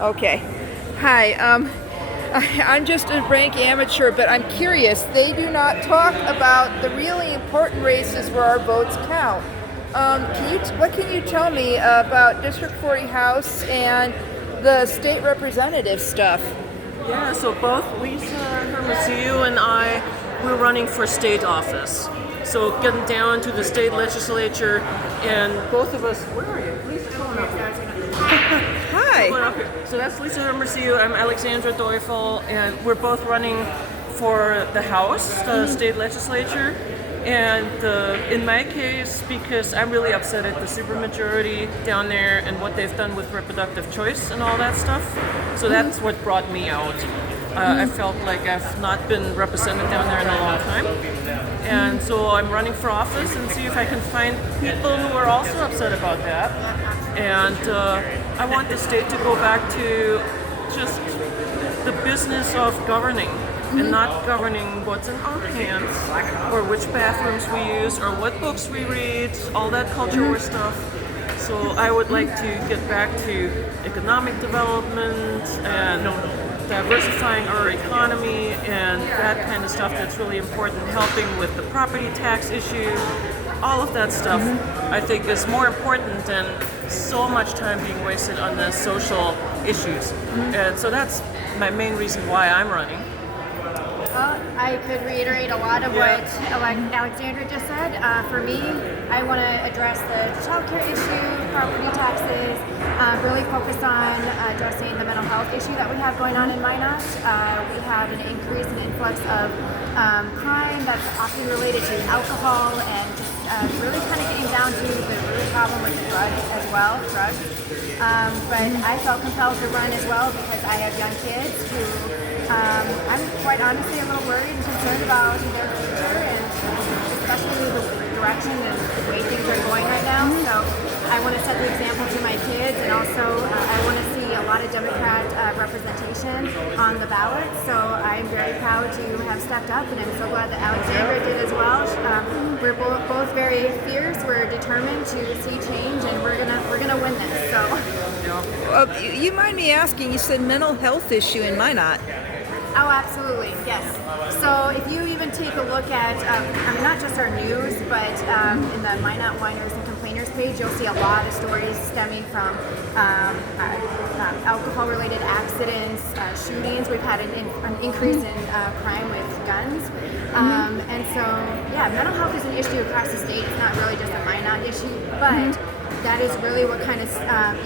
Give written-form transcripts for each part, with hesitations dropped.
Okay. Hi. I'm just a rank amateur, but I'm curious. They do not talk about the really important races where our votes count. What can you tell me about District 40 House and the state representative stuff? Yeah, so both Lisa Hermosillo and I were running for state office. So getting down to the state legislature, and both of us, where are you? Lisa, come on up here. Hi. Come on up here. So that's Lisa Hermosillo, I'm Alexandria Deufel, and we're both running for the House, the state legislature. And in my case, because I'm really upset at the supermajority down there and what they've done with reproductive choice and all that stuff. So that's what brought me out. I felt like I've not been represented down there in a long time. And so I'm running for office and see if I can find people who are also upset about that. And I want the state to go back to just the business of governing. And not governing what's in our pants, or which bathrooms we use, or what books we read, all that culture war stuff. So I would like to get back to economic development and diversifying our economy and that kind of stuff that's really important, helping with the property tax issue. All of that stuff I think is more important than so much time being wasted on the social issues. And so that's my main reason why I'm running. Well, I could reiterate a lot of what Alexandra just said. For me, I want to address the childcare issue, property taxes, really focus on addressing the mental health issue that we have going on in Minot. We have an increase in influx of crime that's often related to alcohol and just really kind of getting down to the root problem with the drugs as well, but I felt compelled to run as well because I have young kids who I'm quite honestly a little worried and concerned about their future, and especially the direction and the way things are going right now. So I want to set the example to my kids, and also I want to see a lot of Democrat representation on the ballot. So I'm very proud to have stepped up, and I'm so glad that Alexandra did as well. We're both very fierce. We're determined to see change, and we're gonna win this. So. You mind me asking? You said mental health issue in Minot. Oh, absolutely, yes. So if you even take a look at, not just our news, but in the Minot Whiners and Complainers page, you'll see a lot of stories stemming from alcohol-related accidents, shootings. We've had an increase in crime with guns. And so, yeah, mental health is an issue across the state. It's not really just a Minot issue, but that is really what kind of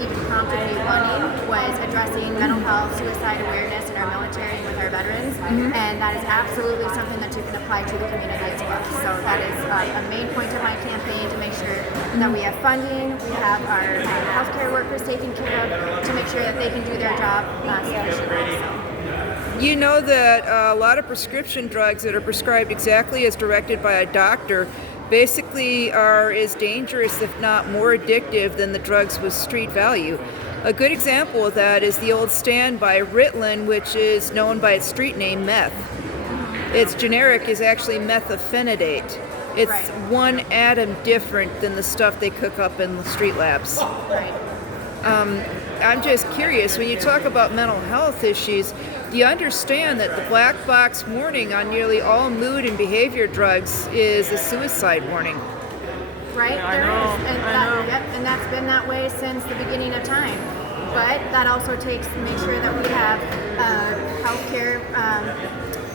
even prompted me running, was addressing mental health, suicide awareness in our military and with our veterans, and that is absolutely something that you can apply to the community as well. So that is a main point of my campaign, to make sure that we have funding, we have our healthcare workers taken care of, to make sure that they can do their job sufficiently. So. You know that a lot of prescription drugs that are prescribed exactly as directed by a doctor basically are as dangerous, if not more addictive, than the drugs with street value. A good example of that is the old stand by Ritalin, which is known by its street name, meth. Its generic is actually methylphenidate. It's one atom different than the stuff they cook up in the street labs. I'm just curious, when you talk about mental health issues, do you understand that the black box warning on nearly all mood and behavior drugs is a suicide warning? Right, I know. And that's been that way since the beginning of time. But that also takes to make sure that we have healthcare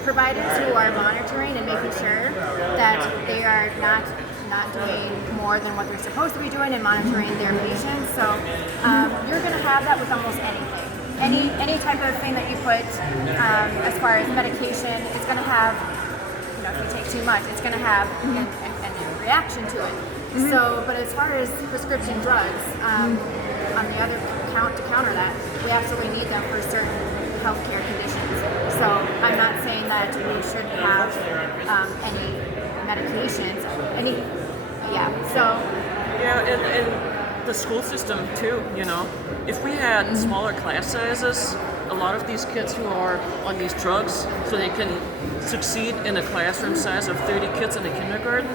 providers who are monitoring and making sure that they are not doing more than what they're supposed to be doing and monitoring their patients. So you're going to have that with almost anything. Any type of thing that you put as far as medication, it's going to have, if you take too much, it's going to have a reaction to it. So, but as far as prescription drugs, on the other to counter that, we absolutely need them for certain healthcare conditions. So I'm not saying that we shouldn't have any medications, And the school system too, If we had smaller class sizes, a lot of these kids who are on these drugs, so they can succeed in a classroom size of 30 kids in a kindergarten,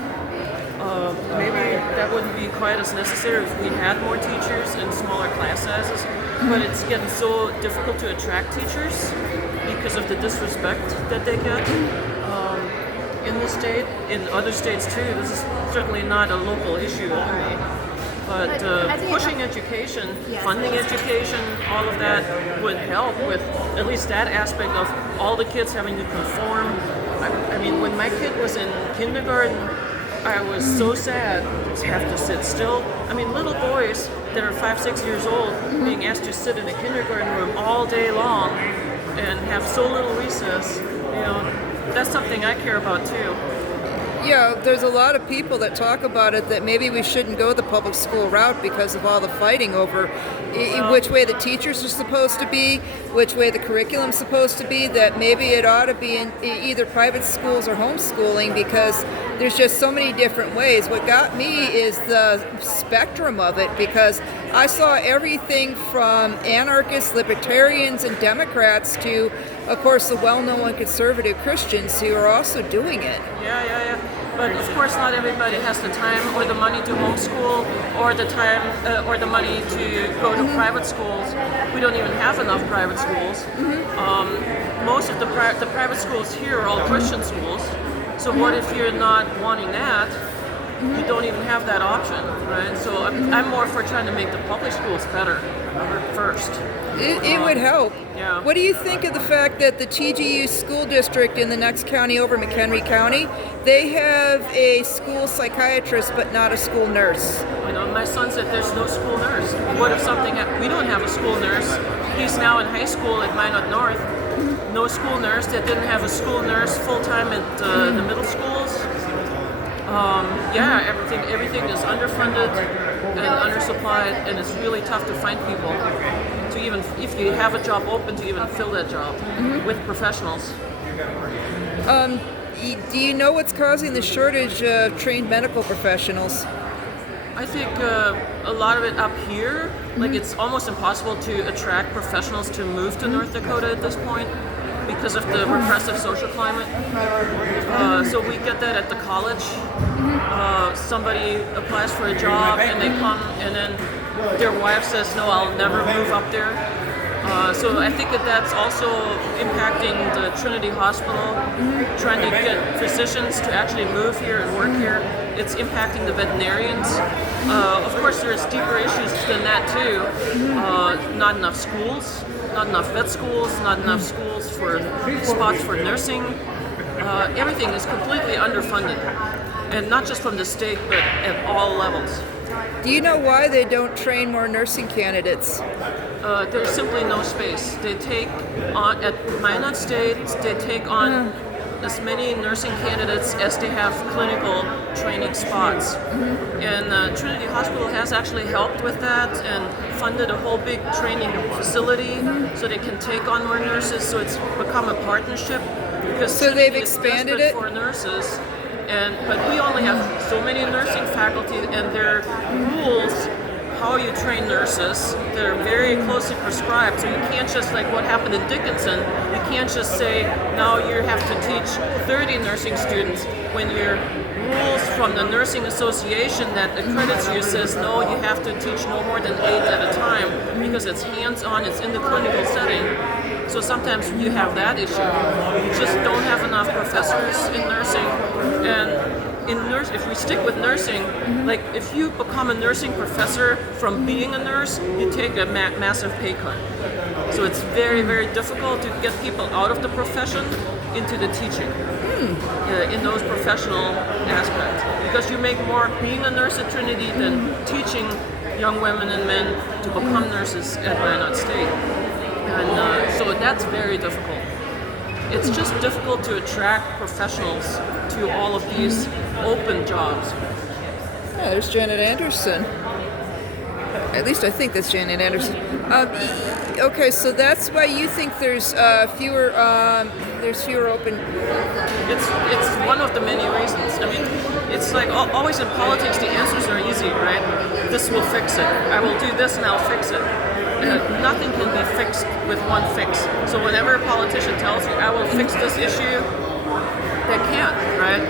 maybe that wouldn't be quite as necessary if we had more teachers and smaller class sizes, but it's getting so difficult to attract teachers because of the disrespect that they get in the state, in other states too. This is certainly not a local issue only. But I think pushing education, funding education, all of that would help with at least that aspect of all the kids having to conform. I mean, when my kid was in kindergarten, I was so sad to have to sit still. I mean, little boys that are 5, 6 years old being asked to sit in a kindergarten room all day long and have so little recess, that's something I care about too. Yeah, there's a lot of people that talk about it that maybe we shouldn't go the public school route because of all the fighting over which way the teachers are supposed to be, which way the curriculum's supposed to be, that maybe it ought to be in either private schools or homeschooling because there's just so many different ways. What got me is the spectrum of it because I saw everything from anarchists, libertarians, and Democrats to, of course, the well-known conservative Christians who are also doing it. Yeah. But of course, not everybody has the time or the money to homeschool, or the time or the money to go to private schools. We don't even have enough private schools. Most of the private schools here are all Christian schools. So what if you're not wanting that? You don't even have that option, right? So I'm more for trying to make the public schools better first. It would help. Yeah. What do you think of the fact that the TGU school district in the next county over, McHenry County, they have a school psychiatrist but not a school nurse? My son said there's no school nurse. What if we don't have a school nurse? He's now in high school at Minot North. No school nurse. They didn't have a school nurse full-time at the middle schools. Everything is underfunded and undersupplied, and it's really tough to find people to even, if you have a job open, to even fill that job with professionals. Do you know what's causing the shortage of trained medical professionals? I think a lot of it up here, like it's almost impossible to attract professionals to move to North Dakota at this point because of the repressive social climate. So we get that at the college. Somebody applies for a job and they come and then their wife says, no, I'll never move up there. So I think that's also impacting the Trinity Hospital, trying to get physicians to actually move here and work here. It's impacting the veterinarians. Of course, there's deeper issues than that too. Not enough schools, not enough vet schools, not enough schools for spots for nursing. Everything is completely underfunded, and not just from the state, but at all levels. Do you know why they don't train more nursing candidates? There's simply no space. They take on, at Minot State, they take on as many nursing candidates as they have clinical training spots. And Trinity Hospital has actually helped with that and funded a whole big training facility so they can take on more nurses. So it's become a partnership. Because so Trinity they've expanded is it for nurses. But we only have so many nursing faculty, and there are rules how you train nurses that are very closely prescribed. So you can't just, like what happened in Dickinson, you can't just say, now you have to teach 30 nursing students when your rules from the Nursing Association that accredits you says, no, you have to teach no more than 8 at a time because it's hands-on, it's in the clinical setting. So sometimes you have that issue. You just don't have enough professors in nursing. And if we stick with nursing, like if you become a nursing professor from being a nurse, you take a massive pay cut. So it's very, very difficult to get people out of the profession into the teaching in those professional aspects. Because you make more being a nurse at Trinity than teaching young women and men to become nurses at Minot State. And so that's very difficult. It's just difficult to attract professionals to all of these open jobs. Yeah, there's Janet Anderson. At least I think that's Janet Anderson. Okay, so that's why you think there's fewer open. It's one of the many reasons. I mean, it's like always in politics, the answers are easy, right? This will fix it. I will do this and I'll fix it. Nothing can be fixed with one fix. So whenever a politician tells you, I will fix this issue, they can't, right?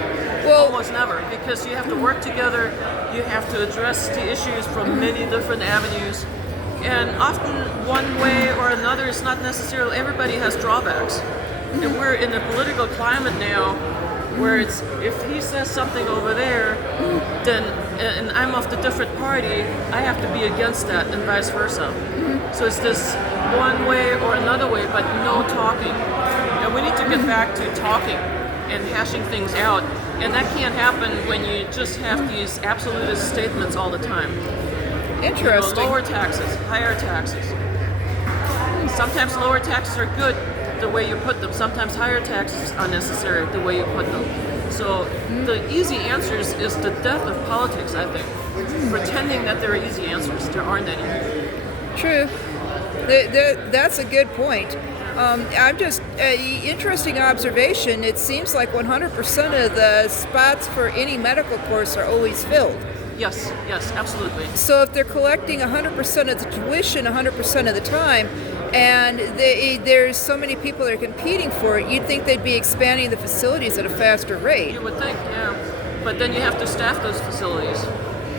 Well, Almost never, because you have to work together, you have to address the issues from many different avenues, and often one way or another is not necessarily, everybody has drawbacks. And we're in a political climate now where it's, if he says something over there, then, and I'm of the different party, I have to be against that, and vice versa. So it's this one way or another way, but no talking. And we need to get back to talking and hashing things out. And that can't happen when you just have these absolutist statements all the time. interesting. Lower taxes, higher taxes. Sometimes lower taxes are good the way you put them. Sometimes higher taxes are necessary the way you put them. So the easy answers is the death of politics, I think. Pretending that there are easy answers. There aren't any. True. That's a good point. I'm just interesting observation. It seems like 100% of the spots for any medical course are always filled. Yes, absolutely. So if they're collecting 100% of the tuition 100% of the time, and there's so many people that are competing for it, you'd think they'd be expanding the facilities at a faster rate. You would think, yeah. But then you have to staff those facilities,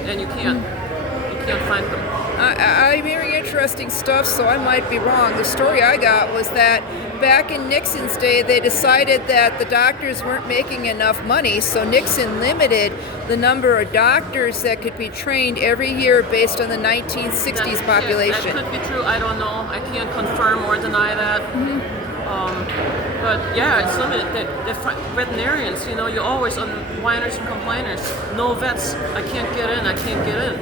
and you can't. You can't find them. I'm hearing interesting stuff, so I might be wrong. The story I got was that back in Nixon's day, they decided that the doctors weren't making enough money, so Nixon limited the number of doctors that could be trained every year based on the 1960s population. That could be true. I don't know. I can't confirm or deny that. But yeah, it's limited. The veterinarians, you always on whiners and complainers. No vets. I can't get in.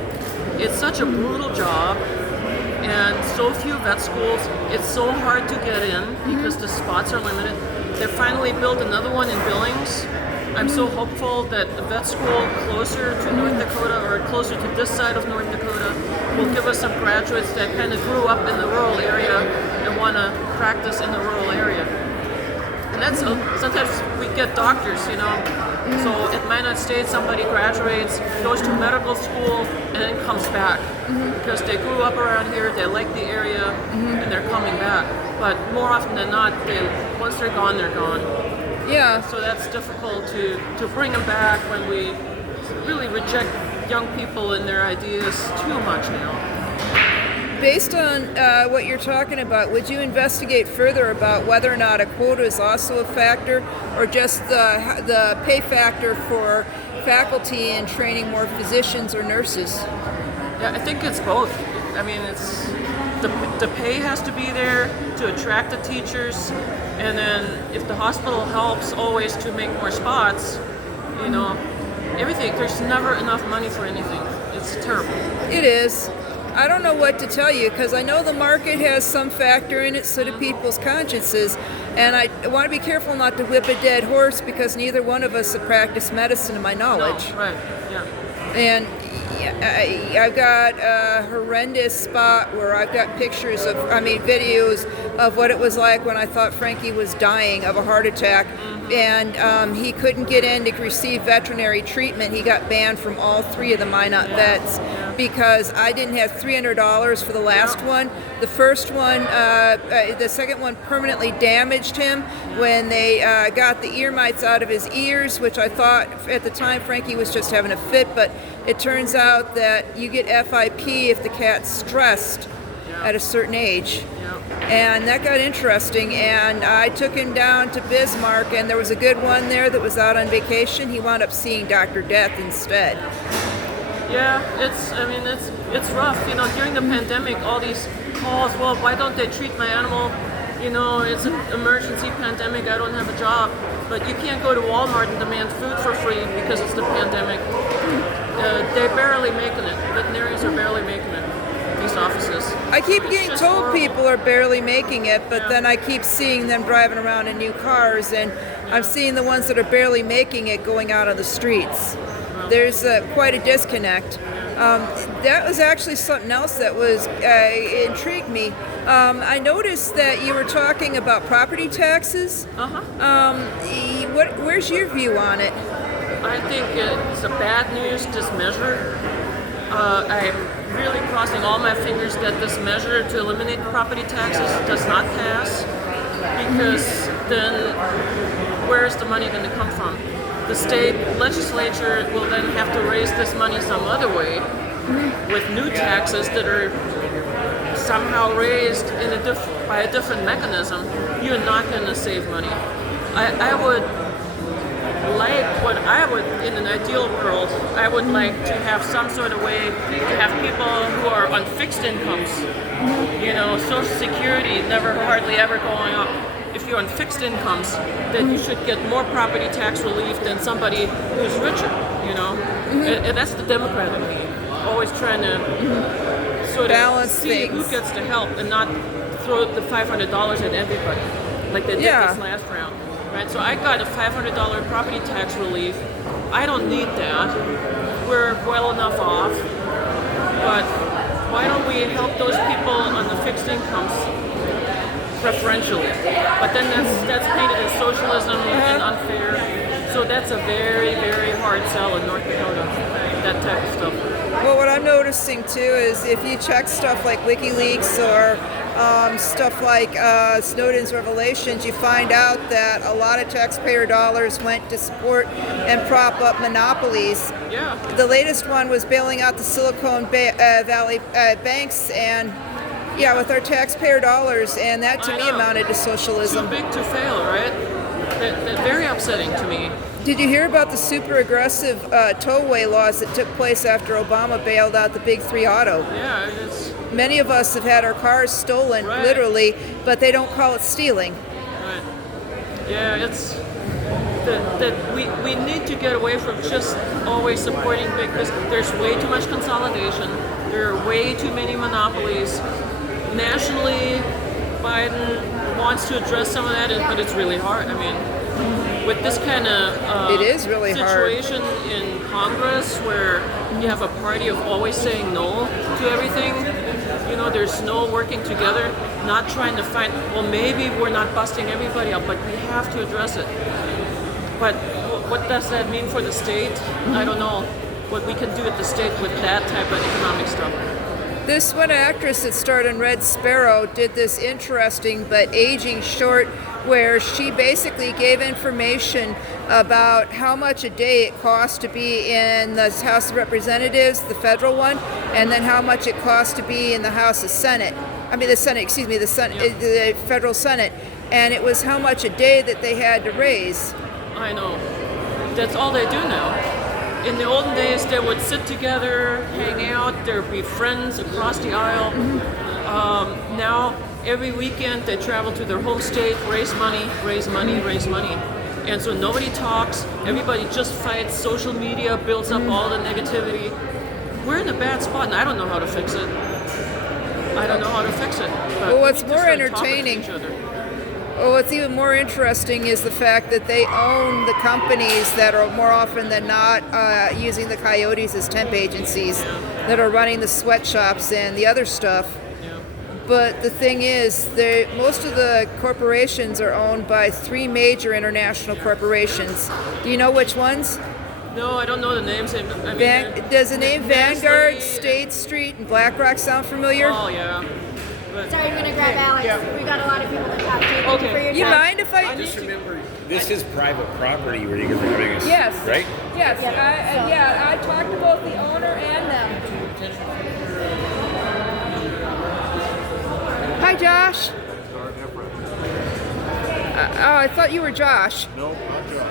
It's such a brutal job, and so few vet schools. It's so hard to get in because the spots are limited. They finally built another one in Billings. I'm so hopeful that a vet school closer to North Dakota or closer to this side of North Dakota will give us some graduates that kind of grew up in the rural area and want to practice in the rural area. And that's sometimes we get doctors, So at Minot State, somebody graduates, goes to medical school, and then comes back because they grew up around here, they like the area, and they're coming back. But more often than not, once they're gone, they're gone. Yeah. So that's difficult to bring them back when we really reject young people and their ideas too much now. Based on what you're talking about, would you investigate further about whether or not a quota is also a factor, or just the pay factor for faculty and training more physicians or nurses? Yeah, I think it's both. I mean, it's the pay has to be there to attract the teachers, and then if the hospital helps always to make more spots, everything. There's never enough money for anything. It's terrible. It is. I don't know what to tell you, because I know the market has some factor in it, so do people's consciences, and I want to be careful not to whip a dead horse, because neither one of us have practiced medicine to my knowledge. No, right, yeah. And I've got a horrendous spot where I've got videos of what it was like when I thought Frankie was dying of a heart attack, and he couldn't get in to receive veterinary treatment. He got banned from all 3 of the Minot vets because I didn't have $300 for the last one. The first one, the second one permanently damaged him when they got the ear mites out of his ears, which I thought at the time Frankie was just having a fit, but it turns out that you get FIP if the cat's stressed at a certain age. And that got interesting, and I took him down to Bismarck, and there was a good one there that was out on vacation. He wound up seeing Dr. Death instead. Yeah, it's rough. During the pandemic, all these calls, well, why don't they treat my animal? It's an emergency pandemic, I don't have a job. But you can't go to Walmart and demand food for free because it's the pandemic. They're barely making it. Veterinarians are barely making it. These offices. I keep getting told people are barely making it, but then I keep seeing them driving around in new cars, and I'm seeing the ones that are barely making it going out on the streets. There's quite a disconnect. That was actually something else that was intrigued me. I noticed that you were talking about property taxes. Where's your view on it? I think it's a bad news, this measure. I'm really crossing all my fingers that this measure to eliminate property taxes does not pass, because then where's the money going to come from? the state legislature will then have to raise this money some other way with new taxes that are somehow raised by a different mechanism. You're not going to save money. I would in an ideal world, I would like to have some sort of way to have people who are on fixed incomes, Social Security hardly ever going up. If you're on fixed incomes, then you should get more property tax relief than somebody who's richer, And that's the Democrat in me, always trying to sort of balance see things. who gets to help and not throw the $500 at everybody, like they did this last round. Right, so I got a $500 property tax relief. I don't need that. We're well enough off. But why don't we help those people on the fixed incomes preferentially? But then that's painted as socialism and unfair. So that's a very, very hard sell in North Dakota, that type of stuff. Well, what I'm noticing too is if you check stuff like WikiLeaks or stuff like Snowden's revelations, you find out that a lot of taxpayer dollars went to support and prop up monopolies. Yeah. The latest one was bailing out the Silicon Valley banks, and with our taxpayer dollars, and that to me amounted to socialism. Too big to fail, right? That's very upsetting to me. Did you hear about the super aggressive tollway laws that took place after Obama bailed out the big three auto? Yeah, it's... Many of us have had our cars stolen, literally, but they don't call it stealing. Right. Yeah, it's that we need to get away from just always supporting big business. There's way too much consolidation. There are way too many monopolies. Nationally, Biden wants to address some of that, but it's really hard. I mean, with this kind of it is really situation in Congress where you have a party of always saying no to everything, there's no working together, not trying to find, well, maybe we're not busting everybody up, but we have to address it. But what does that mean for the state? I don't know what we can do at the state with that type of economic stuff. This one actress that starred in Red Sparrow did this interesting but aging short where she basically gave information about how much a day it costs to be in the House of Representatives, the federal one, and then how much it costs to be in the House of Senate. The federal Senate. And it was how much a day that they had to raise. I know. That's all they do now. In the olden days, they would sit together, hang out, there'd be friends across the aisle. Now, every weekend, they travel to their home state, raise money. And so nobody talks, everybody just fights, social media builds up all the negativity. We're in a bad spot, and I don't know how to fix it. But Well, what's we need to more start entertaining, talking to each other. what's even more interesting is the fact that they own the companies that are more often than not using the coyotes as temp agencies, that are running the sweatshops and the other stuff. But the thing is, most of the corporations are owned by 3 major international corporations. Do you know which ones? No, I don't know the names. Does the name Vanguard, Nestle, State Street, and BlackRock sound familiar? Oh, yeah. But Sorry, I'm going to grab Alex. We've got a lot of people to talk to. Thank you for your You time. mind if I Just remember, this is private property where you guys are having a Yes. right? Yes, I talked to both the owner and them. Hi, Josh. I thought you were Josh. No, not Joe.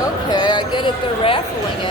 Okay, I get it. They're raffling it.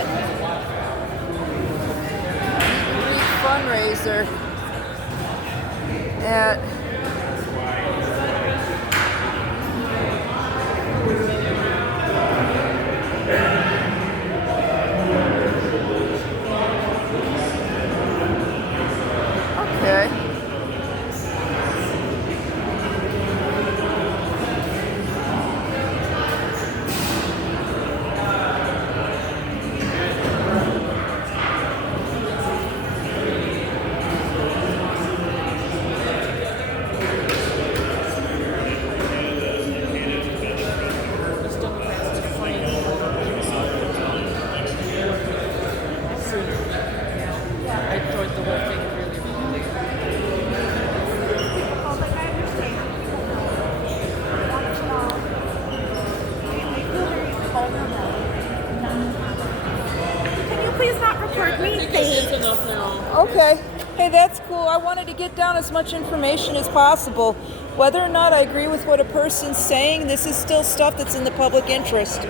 Can you please not record me? It's enough now. Okay. Hey, that's cool. I wanted to get down as much information as possible. Whether or not I agree with what a person's saying, this is still stuff that's in the public interest.